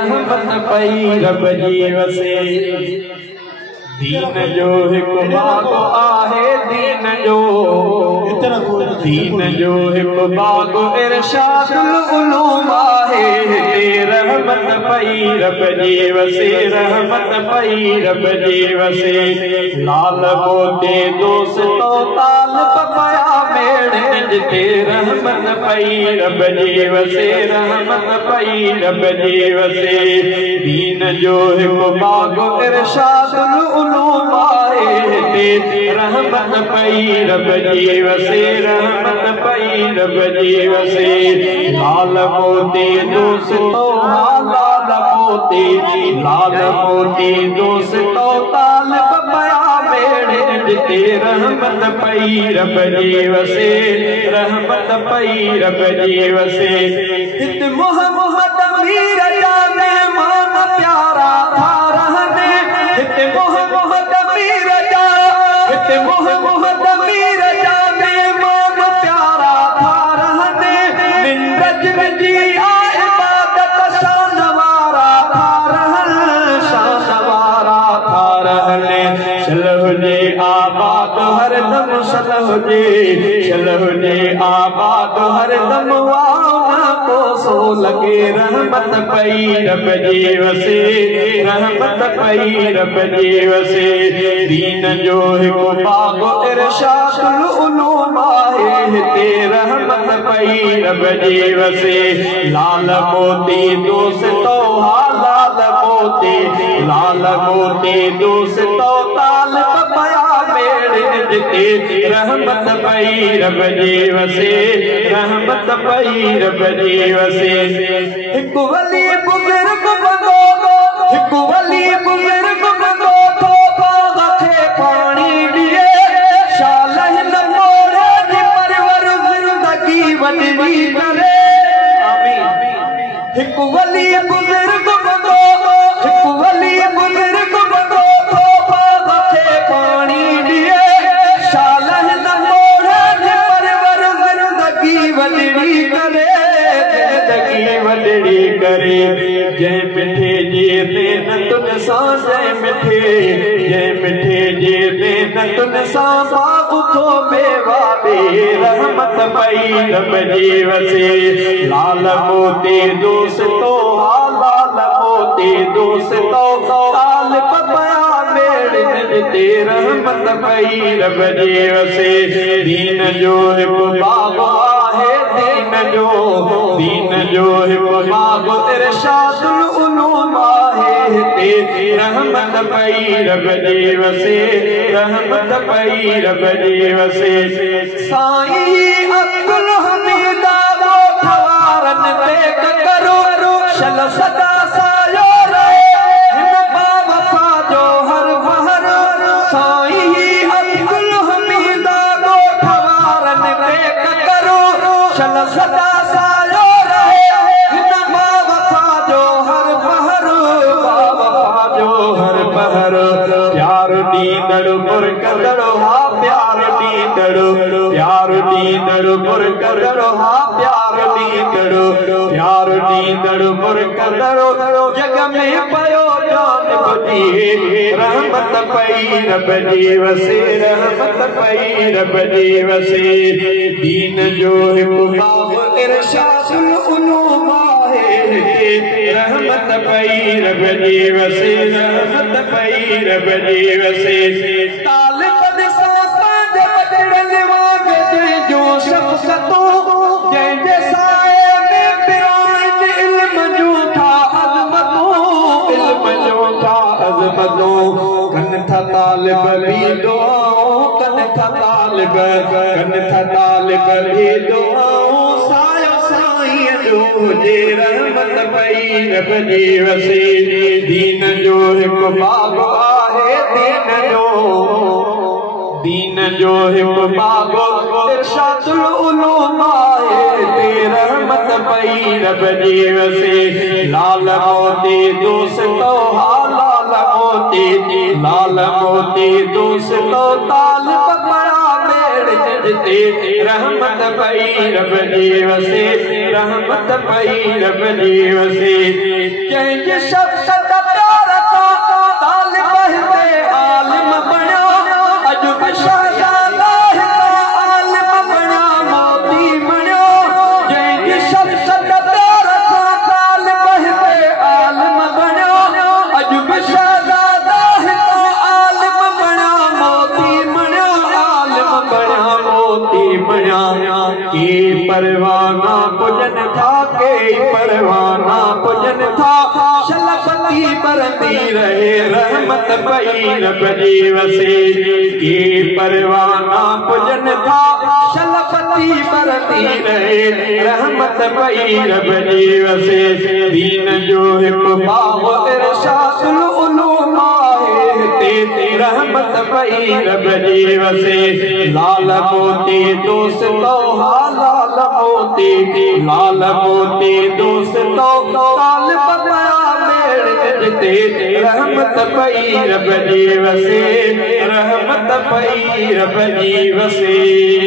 रहमत पई रब जी वसे दीन जो हिक बाग आहे दीन जो हिक बाग इरशादुल उलूम आहे रहमत पई रब जी वसे रहमत पई रब जी वसे लाल मोती दोस्तो तालिब पया मेड़ जिते रहमत पई रब जी वसे रहमत पई रब जी वसे दीन जो हिक बाग इरशादुल उलूम आहे रहमत पई रब जी वसे रहमत पई रब जी वसे लाल मोती दोस्तो लाल मोती दोस्तो तालिब पया मेड़ जिते रहमत पई रब जी वसे रहमत पई रब जी वसे हित मोहम्मद मीर जा मेहमान प्यारा था रहने हित मोहम्मद मीर जा हित मोहम्मद मीर जा मेहमान प्यारा था रहने मिन रजब जी इबादत शानवारा था रहने शानवारा था रहने चलो जे आबाद हर दम चलो जे आबाद हर दम वाना को सो लगे रहमत पई रब जी वसे रहमत पई रब जी वसे दीन जो हिक बाग इरशादुल उलूम आहे ते रहमत पई रब जी वसे लाल मोती दोस्तो लाल मोती दोस्तो तालिब पया मेड़ जिते रहमत पई रब जी वसे रहमत पई रब जी वसे हिक वली बुजुर्ग बंदो हिक वली बुजुर्ग बंदो तो बाग खे पानी दिए शालह न मोरे जी परवर जिंदगी वडवी करे आमीन हिक वली बुजुर्ग बंदो हिक वली बुजुर्ग बंदो तो बाग खे पानी दिए शालह न मोरे जी परवर जिंदगी वडवी करे जिंदगी वडवी करे जय मिठे जी मेहनतुन सां जय मिठे जी मेहनतुन सां बाग थो मेवा दे रहमत पई रब जी वसे लाल मोती दोस्तो लाल मोती दोस्तो तालिब पया मेड़ जिते रहमत पई रब जी वसे दीन जो हिक बाग आहे दीन जो हिक बाग इरशादुल उलूम आहे ते रहमत पई रब जी वसे रहमत पई रब जी वसे साईं अब्दुल हमीद ठवारन ते करो शल सदा सायो रहे हिन बावफा जो हर बहर साईं अब्दुल हमीद ठवारन ते करो शल सदा सायो रहे हिन बावफा जो हर बहर बावफा जो हर बहर प्यार दीदड़ मुरकदड़ हा प्यार दीदड़ मुरकदड़ हा प्यार दीदड़ मुरकदड़ जग में पयो जान बुझी रहमत पई रब जी वसे रहमत पई रब जी वसे दीन जो हिक बाग इरशादुल उलूम आहे रहमत पई रब जी वसे रहमत पई रब जी वसे तालिब दिसा पंज बदड़ल वांग जो शफ़क़तो जंहिंजे साए में पिराइन इल्म जो था अज़मतों कन था तालिब भी दुआओं कन था तालिब भी दुआओं सायो साईं जो जे रहमत पई रब जी वसे दीन जो हिक बाग आहे दीन जो हिक बाग इरशादुल उलूम आहे ते रहमत पई रब जी वसे लाल मोती दोस्तो लाल मोती दोस्तो तालिब पया मेड़ जिते रहमत पई रब जी वसे रहमत पई रब जी वसे कंहिंजे शफ़क़त प्यार सां तालिब हिते आलिम बणियो अॼु बि शहज़ादा हिते आलिम बणिया मोती बणियो जंहिंजे शफ़क़त प्यार सां तालिब हिते आलिम बणियो अॼु बि शहज़ादा हिते आलिम बणिया मोती बणियो आलिम बणिया मोती बणिया के परवाना पुजन था के परवाना पुजन था शलपती बरंदी रहे रहमत पई रब जी वसे के परवाना पुजन था शलपती बरंदी रहे रहमत पई रब जी वसे दीन जो हिकु बाब इरशादुल उलूम आहे हिते रहमत पई रब जी वसे लाल मोती दोस्तो लाल मोती दोस्तो तालिब पया मेड़ जिते रहमत पई रब जी वसे रहमत पई रब जी वसे।